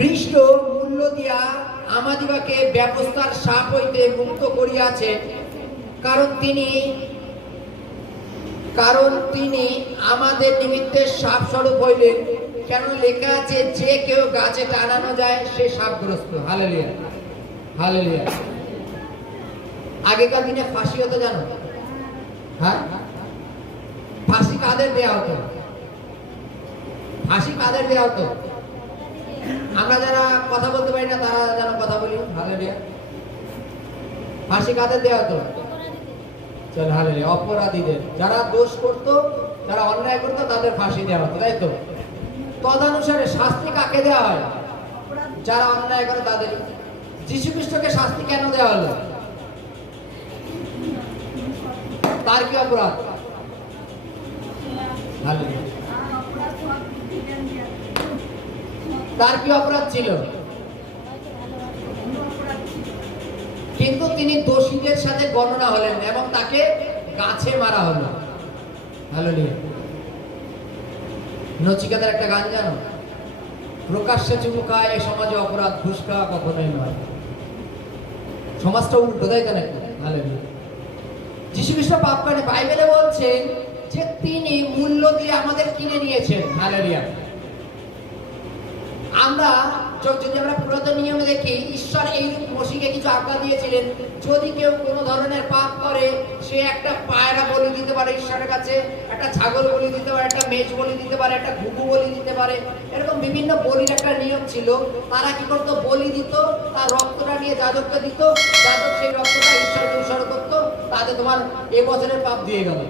খ্রিস্ট মূল্য দিয়া আমাদিগকে ব্যবস্থার সাপ হইতে মুক্ত করিয়াছেন, কারণ তিনি আমাদের নিমিত্তে সাপ স্বরূপ হইলেন। কেন লেখা আছে, যে কেউ গাছে টানানো যায় সে সাপগ্রস্ত। Hallelujah, hallelujah. আগেকার দিনে ফাঁসি হতো জানো? হ্যাঁ, ফাঁসি কাদের দেয়া হতো? ফাঁসি কাদের দেয়া হতো? আমরা যারা কথা বলতে পারি না তারা যেন কথা বলি। হালেলুয়া। ফাঁসি কাদের দেয়া হতো? চল, হালেলুয়া। অপরাধীদের, যারা দোষ করতো, যারা অন্যায় করতো তাদের ফাঁসি দেওয়া হতো, তাই তো? তদানুসারে শাস্তি কাকে দেওয়া হয়? যারা অন্যায় করে তাদের। যীশু খ্রিস্টকে শাস্তি কেন দেওয়া হলো? তার কি অপরাধ? তার কি অপরাধ ছিল? কিন্তু তিনি দোষীদের সাথে গণনা হলেন এবং তাকে গাছে মারা হলো। হালেলুয়া। নচিকেতার একটা গান জানো? প্রকাশ্যে চুমু খায় এ সমাজে অপরাধ, ঘুষ খাওয়া কখনোই নয়। সমাজটা উল্টো, তাই তো নাকি? হালেলুয়া। যীশু খ্রিস্ট পাপ করে, বাইবেলে বলছেন যে তিনি মূল্য দিয়ে আমাদের কিনে নিয়েছেন। হালেলুয়া। আমরা যদি আমরা পুরাতন নিয়মে দেখি, ঈশ্বর এই মসিকে কিছু আজ্ঞা দিয়েছিলেন, যদি কেউ কোনো ধরনের পাপ করে সে একটা পায়রা বলি দিতে পারে ঈশ্বরের কাছে, একটা ছাগল বলি দিতে পারে, একটা মেষ বলি দিতে পারে, একটা ঘুঘু বলি দিতে পারে। এরকম বিভিন্ন বলির একটা নিয়ম ছিল। তারা কি করতো? বলি দিত, তার রক্তটা নিয়ে যাজককে দিত, যাজক সেই রক্তটা ঈশ্বরকে উৎসর্গ করতো, তাতে তোমার এবছরের পাপ দিয়ে গেল।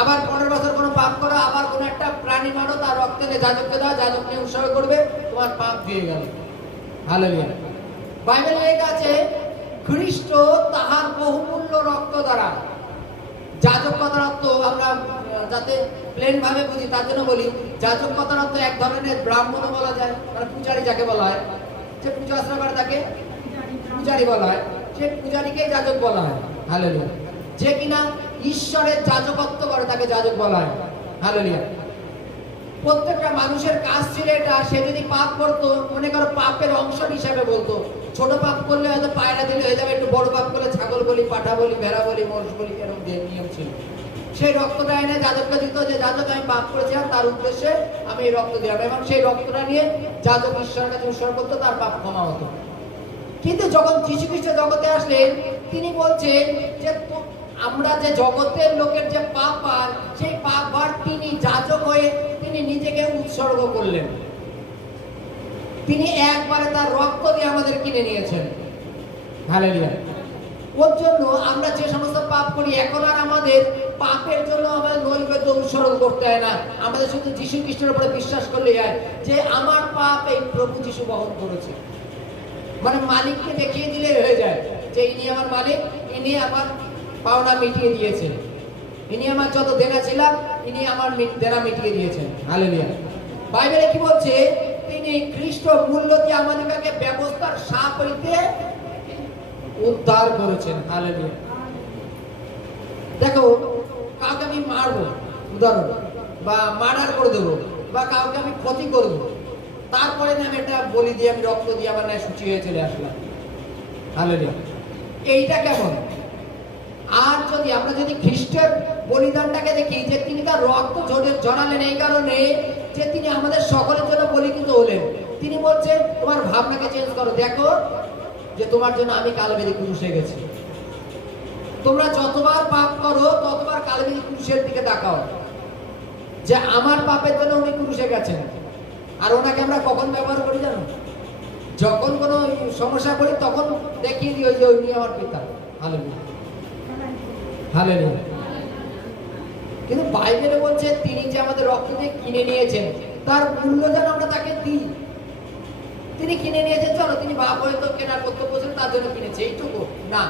আবার 15 বছর কোনো পাপ করো, আবার কোন একটা প্রাণী মারো, তার রক্ত নিয়ে যাজককে দাও, যাজককে উৎসর্গ করবে, তোমার পাপ দিয়ে গেল। হালেলুয়া। বাইবেলে লেখা আছে, খ্রিস্ট তাহার বহুমূল্য রক্ত দ্বারা। যাজক কথার অর্থ আমরা যাতে প্লেন ভাবে বুঝি তার জন্য বলি, যাজক কথার অর্থ এক ধরনের ব্রাহ্মণও বলা যায়, মানে পূজারী যাকে বলা হয়, যে পূজা আশ্রা করে তাকে পূজারী বলা হয়, সে পূজারীকে যাজক বলা হয়। হালেলুয়া। যে কিনা ঈশ্বরের যাজকত্ব করে তাকে যাজক বলা হয়। হালেলুয়া। প্রত্যেকটা মানুষের কাজ ছিল এটা, সে যদি পাপ করতো, মনে করো পাপের অংশ হিসাবে বলতো, ছোট পাপ করলে হয়তো পায়রা দিলে হয়ে যাবে, একটু বড় পাপ করলে ছাগল বলি, পাঠা বলি, ভেড়া বলি, মোষ বলি, এরকম নিয়ম ছিল। সেই রক্তটা এনে যাজককে দিত, যে যাজক আমি পাপ করেছিলাম, তার উদ্দেশ্যে আমি এই রক্ত দিলাম, এবং সেই রক্তটা নিয়ে যাজক ঈশ্বরের কাছে উৎসর্গ করতো, তার পাপ ক্ষমা হতো। কিন্তু যখন যীশু খ্রিস্ট জগতে আসলেন, তিনি বলছেন যে আমরা যে জগতের লোকের যে পাপ পার, সেই পাপ ভার তিনি যাজক হয়ে তিনি নিজেকে উৎসর্গ করলেন। তিনি একবারে তার রক্ত দিয়ে আমাদের কিনে নিয়েছেন। হালেলুয়া। ওর জন্য আমরা যে সমস্ত পাপ করি, এখন আর আমাদের পাপের জন্য আমাদের নৈবেদ্য উৎসর্গ করতে হয় না। আমাদের শুধু যীশু খ্রিস্টের উপরে বিশ্বাস করলেই হয় যে আমার পাপ এই প্রভু যীশু বহন করেছে। মানে মালিককে দেখিয়ে দিলে হয়ে যায় যে ইনি আমার মালিক, ইনি আমার পাওনা মিটিয়ে দিয়েছেন, ইনি আমার যত দেনা ছিল ইনি আমার দেনা মিটিয়ে দিয়েছেন। হালেলুয়া। বাইবেলে কি বলছে? তিনি খ্রিস্ট মূল্য দিয়ে আমাদেরকে ব্যবস্থার সাপ হইতে উদ্ধার করেছেন। হালেলুয়া। দেখো, কাউকে আমি মারবো, উদাহরণ, বা মার্ডার করে দেবো, বা কাউকে আমি ক্ষতি করবো, তারপরে আমি একটা বলি দিয়ে আমি রক্ত দিয়ে আমার ন্যায় সূচি হয়ে চলে আসলাম। হালেলুয়া। এইটা কেমন? আর যদি আমরা খ্রিস্টের বলিদানটাকে দেখি, যে তিনি তার রক্ত ঝরালেন এই কারণে যে তিনি আমাদের সকলের জন্য বলিকৃত হলেন। তিনি বলছেন তোমার ভাবনাকে চেঞ্জ করো, দেখো যে তোমার জন্য আমি কালবেরি ক্রুশে গেছি। তোমরা যতবার পাপ করো ততবার কালবেরি ক্রুশের দিকে তাকাও, যে আমার পাপের জন্য উনি ক্রুশে গেছেন। আর ওনাকে আমরা কখন ব্যবহার করি জানো? যখন কোনো সমস্যা করি তখন দেখিয়ে দিই যে উনি আমার পিতা। Hallelujah, hallelujah. কিন্তু বাইবেলে বলছে তিনি যে আমাদের রক্ত দিয়ে কিনে নিয়েছেন, তার মূল্য যেন আমরা তাকে দিই। তিনি কিনে নিয়েছেন, চলো তিনি বাপ হয়তো কেনার কর্তব্য ছিল তার জন্য কিনেছে, এইটুকু না।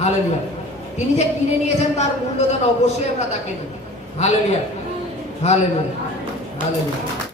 হালেলুয়া। তিনি যে কিনে নিয়েছেন তার মূল্য যেন অবশ্যই আমরা তাকে দিই। Hallelujah, hallelujah, hallelujah.